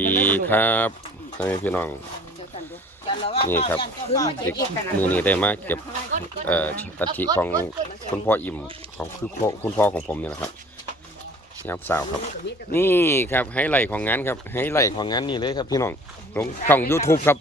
ดีครับพ่อแม่พี่น้อง นี่ครับมือนี้ได้มาเก็บเอ่อตัฐิของคุณพ่ออิ่มของคือคุณพ่อของผมนี่แหละครับยามสาวครับ นี่ครับไฮไลท์ของงานครับไฮไลท์ของงานนี่เลยครับพี่น้องลงช่อง YouTube ครับ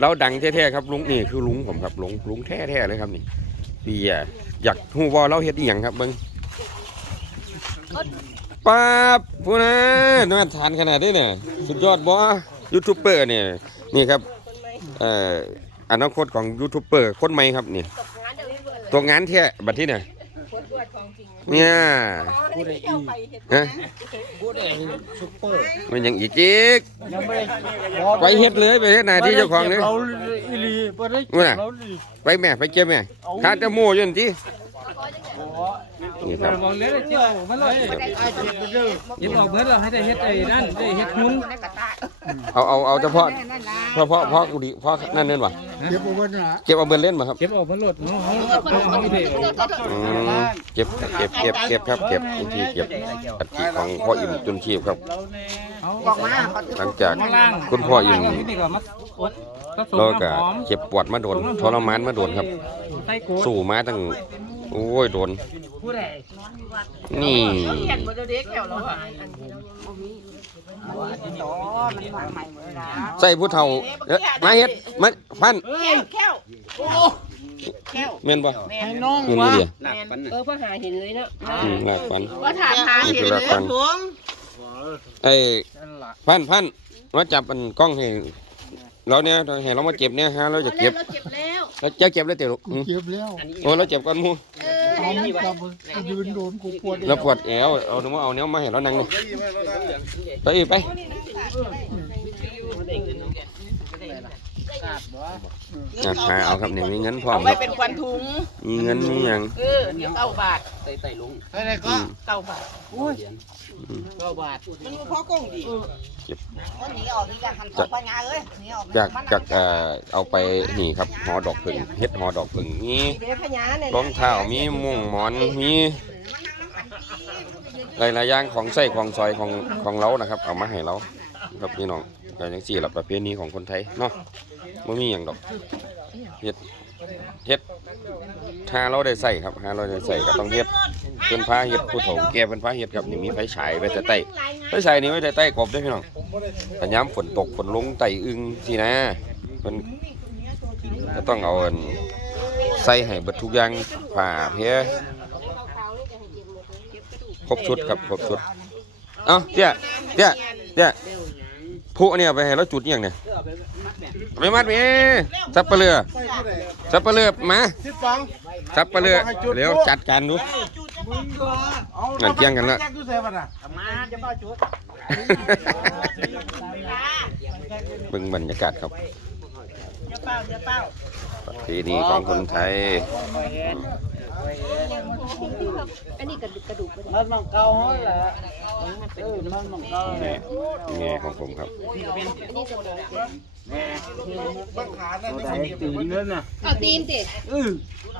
เราดังแท้ๆครับลุงนี่คือลุงผมครับลุงลุงแท้ๆเลยครับนี่พี่อะอยากฮู้ว่าเราเฮ็ดอีหยังครับเบิ่ง ป๊าบพูนะน่าทานขนาดนี้เนี่ยสุดยอดบ่ยูทูบเบอร์เนี่ยนี่ครับเอ่ออนาคตของยูทูบเบอร์คนใหม่ครับนี่ตัวงานแท้บัดที่เนี่ยเนี่ยพูดได้อีกฮะพูดได้ซุปเปอร์มันยังอีกอีกยังไม่ได้ไปเฮ็ดเลยไปเฮ็ดหน้าที่เจ้าของเลยเราอีหลีบ่ได้นู่นน่ะเราอีไปแม่ไปเก็บแม่ข้าจะโม่อยืนที่ นี่ครับบอกเลยเจ้ามันเลยไอ้เจ็บไปเด้อยิบออกเบิดเราให้ได้เฮ็ดไอ้นั่นได้เฮ็ดหุ้นเอาเอาเอาเฉพาะเฉพาะเพาะกูดีเพาะนั่นเล่นวะเจ็บบ่เบิ่นน่ะเก็บเอาเบิร์เล่นมาครับเก็บออกเบิดรถเนาะเอาเอาอีเด้อืมเก็บเก็บเก็บเก็บครับเก็บวิธีเก็บอัฐิของพ่ออิ่มจุนชีพครับเอาหลังจากข้างล่างคุณพ่ออิ่มนี่ก็มาอดผสมแล้วก็น้ำหอมเจ็บปวดมาโดนทรมานมาโดนครับใส่โกดสู้มาตั้ง โอ้ยโดน ผู้ใดนี่ เห็นบ่เด็กแก้วแล้วอะใส่ผู้เฒ่าเอ๊ะมาเฮ็ดมาพันแก้วแก้วโอ้แก้วแม่นบ่ให้น้องนี่วะนี่เดียวเออพ่อหาเห็นเลยเนาะอืมลากฟันว่าถามหาเห็นเลยถุงไอ้นั่นล่ะพันพันมาจับมันกล้องให้เราเนี่ยให้เรามาเก็บเนี่ยฮะเราจะเก็บเราเก็บแล้ว เราจะเก็บแล้วเต๋ออืมเจ็บแล้วโอ้เราเจ็บก่อนหมูเอาไม่กลับยืนโดนกูปวดเราปวดแอวเอาหนูมาเอาเนี้ยมาให้เรานั่งเลยไปอีกไปอ่ะหาเอาครับเนี่ยมีเงินพร้อเอามไว้ครับเป็นควันถุง มีเงินมีหยังเออเก้าบาทได้ก็เก้าบาทเก้าบาทมันพอกงดีวันนี้ออกนี่จะหันของปัญญาเอ้ยนี่ออกจากจากเอ่อเอาไปนี่ครับหอดอกผึ่งเฮ็ดหอดอกผึ่งมีเดี๋ยวพญาเนี่ยรองเท้ามีมุ้งหมอนมีหลายๆอย่างของใส่ของซอยของของเรานะครับ เอามาให้เราครับพี่น้อง แต่ยังสี่หลับประเพณีของคนไทยเนาะไม่มีอย่างดอกเฮ็ดเฮ็ดถ้าเราได้ใส่ครับถ้าเราได้ใส่ก็ต้องเฮ็ดเป็นผ้าเฮ็ดผู้เฒ่าแก่เป็นผ้าเฮ็ดครับนี่มีไฟฉายไว้แต่ใต้ไฟฉายนี่ไว้แต่ใต้กบเด้วยพี่น้องแต่ย้ำฝนตกฝนลงไตอึงสินะมันก็ต้องเอาใส่ให้เบิดทุกอย่างผ้าเพียครบชุดครับครบชุดเอ้าเตี้ยเตี้ยเตี้ย ผู้เนี่ยไปให้เราจุดอหย่างเนี่ยไปมัดเมีสับปะเลือสับปะเลือมาสิฟังสับปะเลือเร็วจัดการดูเอานั่นเที่ยงกันละแจ็คดูเสียบัดน่ะมาจะเฝ้าจุดเบิ่งบรรยากาศครับจะเฝ้าจะเฝ้าประเพณีของคนไทย อันนี้กระดูกกระดูกมันมังเกาฮาแหละเออมันมังเกาแม่แม่ของผมครับใส่ตีนนั่นน่ะเอาตีนติเออ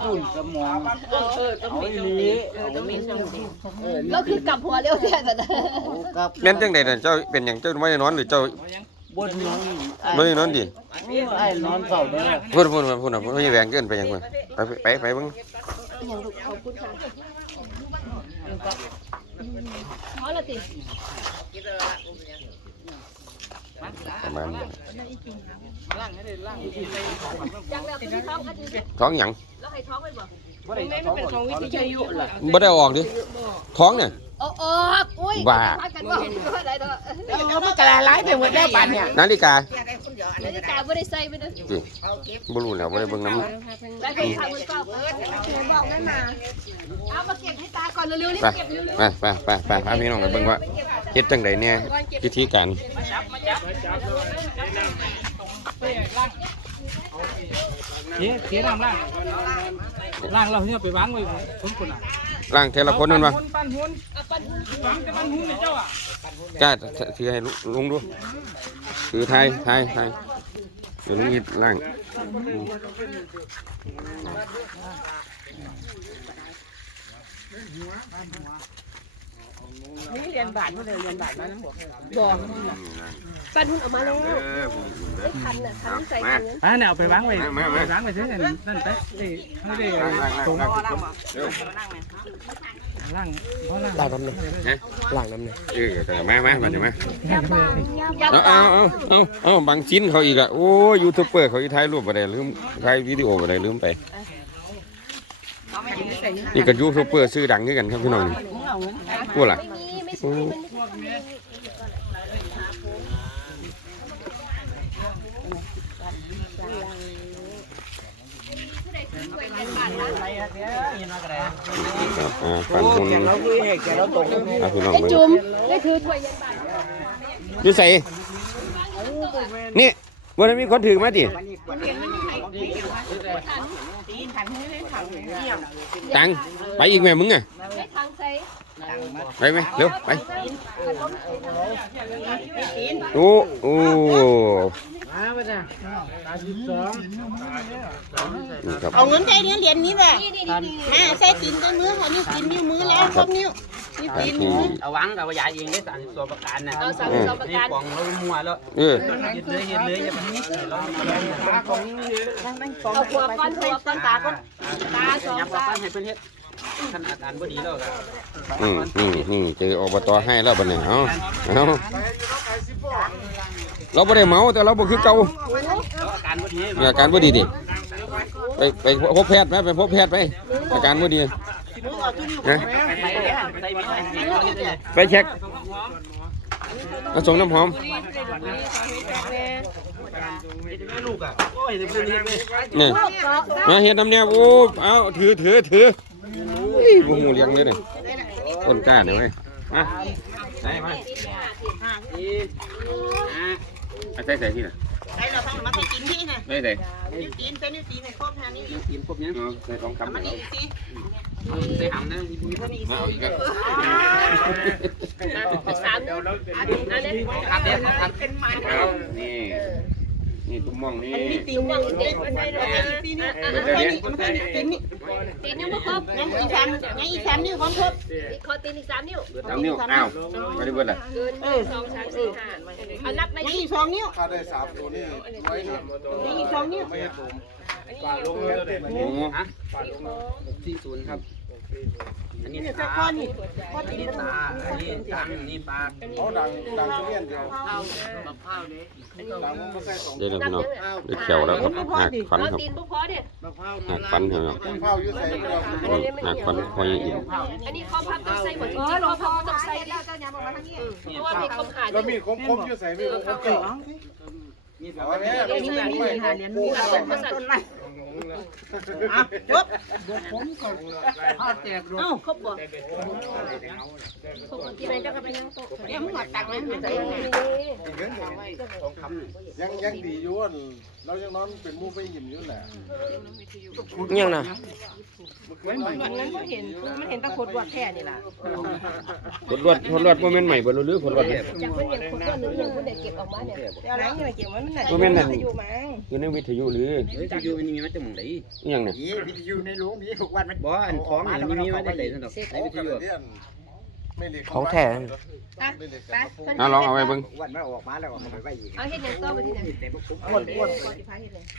ตุ่นสมองเออเออต้องเอามีอีหลีเออต้องมีสมองเราคือกลับหัวเร็วแท้แต่กับแม่นจังใดน่ะเจ้าเป็นหยังเจ้าไม่ได้นอนหรือเจ้าบนนอนไม่ได้นอนดิไอ้นอนเฝ้าเด้อพูดพูดพูดพูดนะพูดให้แหวงเกินไปหยังเพิ่นไปไปไปเบิ่ง เพราะละติประมาณนี้จังแล้วคือท้องอาทิตย์ท้องหยังแล้วให้ท้องไปบ่แม่มันเป็นของวิทยุล่ะบ่ได้เอาออกดิท้องเนี่ย โอ้ออกอุ้ยว่าพากันว่าได้ดอกเออมันกระไรไปหมดแล้วปันเนี่ยนาฬิกานาฬิกาบ่ได้ใส่ไปเด้อสิบ่รู้แล้วบ่ได้เบิ่งน้ำได้ไปทางมันเปล่าเปิดบอกนั่นมาเอามาเก็บให้ตาก่อนเร็วๆรีบไปเก็บเร็วไปไปไปไปพาพี่น้องไปเบิ่งว่าเฮ็ดจังใดเนี่ยวิธีการเสียเสียน้ำล่างล่างเราเนี่ยไปวางไว้ผมคนน่ะ ล้างเทละคนนั่นบ่ปั้นหุ้นปั้นหุ้นปั้นจะปั้นหุ้นเจ้าอะกล้าถือให้ลุงดูถือไทยไทยไทยเดี๋ยวลุงหยิบล้าง นี่เรียนบาทมาเลยเรียนบาทมาน้ำบอกบอกปันหุ่นออกมาแล้วเออผมได้ทันน่ะทันใส่กันเงินอ่าเนี่ยเอาไปวางไว้ไปวางไว้เฉยๆนั่นไปไม่ได้ตรงล่างล่งเร็วล่งล่างล่างน้ำเนี่ยล่างน้ำเนี่ยเออแต่มามามาดี๋ยวมาอย่าบังอย่าเอาเอาเอาเอาเอาบางชิ้นเขาอีกอะโอ้ยูทูบเบอร์เขาอีถ่ายรูปอะไรลืมถ่ายวิดีโออะไรลืมไปนี่ก็ยูทูบเบอร์ชื่อดังด้วยกันครับพี่น้อง นี่พูดล่ะไม่มีไม่ใช่มันไม่ทำครับอ่าปันหุ่นแกเราคือแกเราตกอ่าพี่น้องไอ้เบิ่งจุ่มนี่คือถ้วยยันบาทอยู่ใส่นี่วันนั้นมีคนถือมาดิ ตังไปอีกแม่มึงอะไม่ทางใส่ไปไหมเร็วไปโอ้โอ้มาไปจ้ะตาสิบสองนี่ครับเอาเงินใจเรียนเหรียญนี้แหละนี่นี่นี่มาใส่ตีนกันมือค่ะนิ้วตีนนิ้วมือแล้วครบนิ้ว นิ้วการตีนที่มือเอาวังกับยายเองได้สามสิบตัวประกันนะเอาสามสองประนี่กันกล่องเรามัวแล้วเออเห็ดเลยเห็ดเลยอย่าไปนี่เราเอาหัวก้อนหัวก้อนตาก้อนตาสองยับตาปั้นให้เพื่อนเฮ็ดขนาดอันบ่ดีแล้วครับอืมนี่นี่เจออบตให้แล้วบัดนี้เอาเอาเราบ่ได้เมาแต่เราบ่คือเก่าอาการบ่ดีมีอาการบ่ดีดิไปไปพบแพทย์ไหมไปพบแพทย์ไปอาการบ่ดีนะใส่ใส่ ไม่ได้เฮ็ดเลยไปเช็คเอาส่งน้ำหอมเฮ็ดไม่ลูกอะโอ้ยเดี๋ยวเพื่อนเฮ็ดเลยนี่มาเฮ็ดน้ำเนี่ยโอ้เอาถือถือถืออุ้ยบ่ฮู้เลี้ยงเลยนี่คนกล้าหน่อยเว้ยมาใส่มานี่อ่าเอาใส่ใส่ที่น่ะ ใส่เราพังมาใส่ตีนที่น่ะใส่ใส่นิ้วตีนใส่นิ้วตีนให้ครบทางนี้กินครบยังเอาใส่ทองคำมัให้นเราอีกสิได้หำนะมาเอาอีกแล้วสามอันนี้ครับเดี๋ยวครับเอานี่ นี่ตุ้มมองนี่มีตีนยังเด็กไม่ใช่เลยตีนนี่มันใส่นี่มันใส่นี่ตีนนี่ตีนยังไม่ครบงั้นอีกสามงั้นอีกสามนิ้วของครบขอตีนอีกสามนิ้วสามนิ้วอ้าวไม่ได้เบิดล่ะเกินสองสามสี่ห้าเอานับไปงั้นอีกสองนิ้วถ้าได้สามตัวนี่ไว้หนึ่งงั้นอีกสองนิ้วไม่ให้ผมโอ้ฮะสี่ศูนย์ครับ อันนี้ตาอันนี้ตาอันนี้ตังนี่ปากเขาดังดังทุเรียนเดียวดังมันไม่ใช่สองเดี๋ยวนะพี่น้องได้แขวแล้วครับหักฟันเอาครับตีนพวกพอเด็ดหักฟันครับข้าวยุ่ใส่เดียวหักฟันคอยอิ่มอันนี้ข้อพับต้องใส่หมดจริงๆข้อพับต้องใส่ดิเพราะว่ามีคมขาดแล้วมีคมคมยุ่ใส่มีคมคมเก่านี่เอาไว้แม่ไม่ใช่ไม่ขาดต้นมาสั่น อะจบเอ้าครบบ่ครบที่ไหนจะไปนั่งโต๊ะเดี๋ยวมึงหัดตังค์นะมันใส่ยังยังดีอยู่ว่าเรายังนอนเป็นมูไปหิมอยู่แหละยังนะวันนั้นก็เห็นคือมันเห็นตะขดวัดแค่นี่ล่ะคนรวดคนรวดโมเมนต์ใหม่บ่รู้หรือคนรวดเนี่ยจากเพื่อนอย่างคนตัวหนึ่งหนึ่งคนเด็กเก็บออกมาเนี่ยเดี๋ยวนะนี่เกี่ยวมันมันโมเมนต์นั่นอยู่มั้งอยู่ในวิทยุหรือเฮ้ยจะอยู่มันมีมาจากหมงไหนอหยังเนี่ยวิทยุในโรงมีทุกวันบ่อันของนี่มีมาจากไหนสำหรับในวิทยุของแท้เอาลองเอาไว้เบิ่งวันมันออกมาแล้วมันไปไว้อีกเอาเห็ดอย่างต่อไปที่ไหนอ้วนอ้วน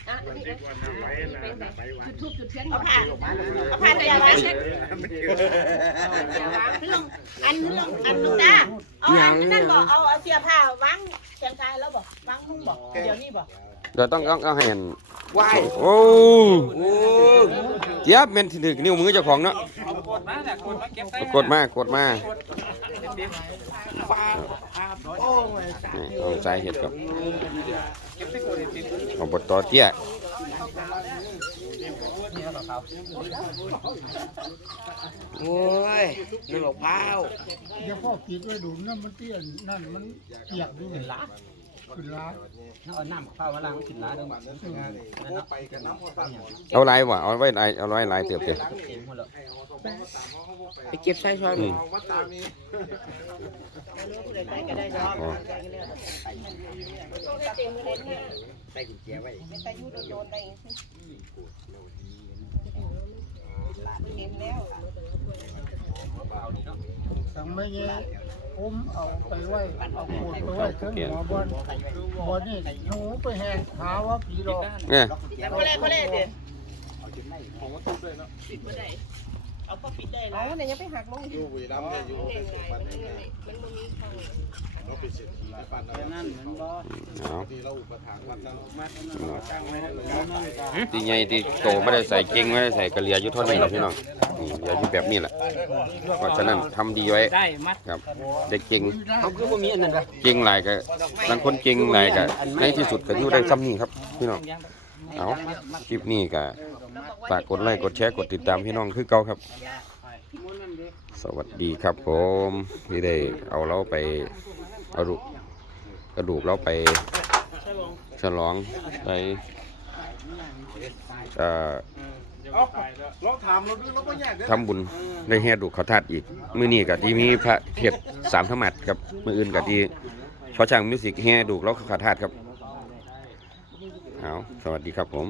อะนี่นะจุดทูบจุดเทียนเอาผ้าเอาผ้าใส่ไว้เช็คอันนึงอันนึงจ้าเอาอันนั้นบอกเอาเอาเสียผ้าวางแขนซ้ายแล้วบอกวางมุ้งบอกเดี๋ยวนี้บอกเดี๋ยวต้องต้องเอาให้เห็น ว้ายโอ้เจี๊ยบแม่นสิถึกนิ้วมือเจ้าของเนาะเอากดมาเนี่ยกดมาเก็บใส่กดมากดมานี่เอาใส่เห็ดกับอบตเตี้ยโอ้ยน้ำมะพร้าวเดี๋ยวพ่อปิดไว้ดูน้ำมันเตี้ยนนั่นมันเปียกด้วยขึ้นละ ขึ้นละเอาน้ำมะพร้าวมาล้างกินน้าเด้อมันไปกันน้ำมันเอาลายบ่เอาไว้ลายเอาไว้ลายเติบเติบไปเก็บใส่ช้อนอืมมาตามนี้อ๋อใส่กุญแจไว้สั่ งไม่เงี้ยผมเอาไปไว้เอาโคตรไปไว้ถึงหัวบอลบอลนี่หนูไปแหกขาว่าผีหลอกเนี่ยแล้วเขาเล่เขาเล่เด็ด ของมันตุ้ด้วยเนาะปิดบ่ได้เอาก็ปิดได้เอาแล้วเนี่ยยังไปหักลงอยู่วีรัมเนี่ยอยู่เป็นปันเนี่ยเราเป็นเศรษฐีในปันนั่นเอา ที่เราอุปถัมภ์วัดนั้นตีใหญ่ตีโตไม่ได้ใส่เก่งไม่ได้ใส่กระเหลียอยู่เท่านี้แหละพี่น้องนี่เหลืออยู่แบบนี้แหละเพราะฉะนั้นทำดีไว้ได้มัดครับเด็กเก่งเขาคือบ่มีอันนั้นล่ะเก่งหลายก็บางคนเก่งหลายก็ในที่สุดก็อยู่ได้ซ้ำนี่ครับพี่น้องเอาคลิปนี้ก็ ฝากกดไลค์กดแชร์กดติดตามพี่น้องคือเก่าครับ สวัสดีครับผมที่ได้เอาเราไปเอาดูกระดูกเราไปฉลองไปทำบุญได้แห่ดูเขาทาดอีก มือนี้ก็ที่มีพระเทศสามธรรมัดครับ มืออื่นก็ที่ชอช่างมิวสิกแห่ดูแล้วเขาทาดครับเอาสวัสดีครับผม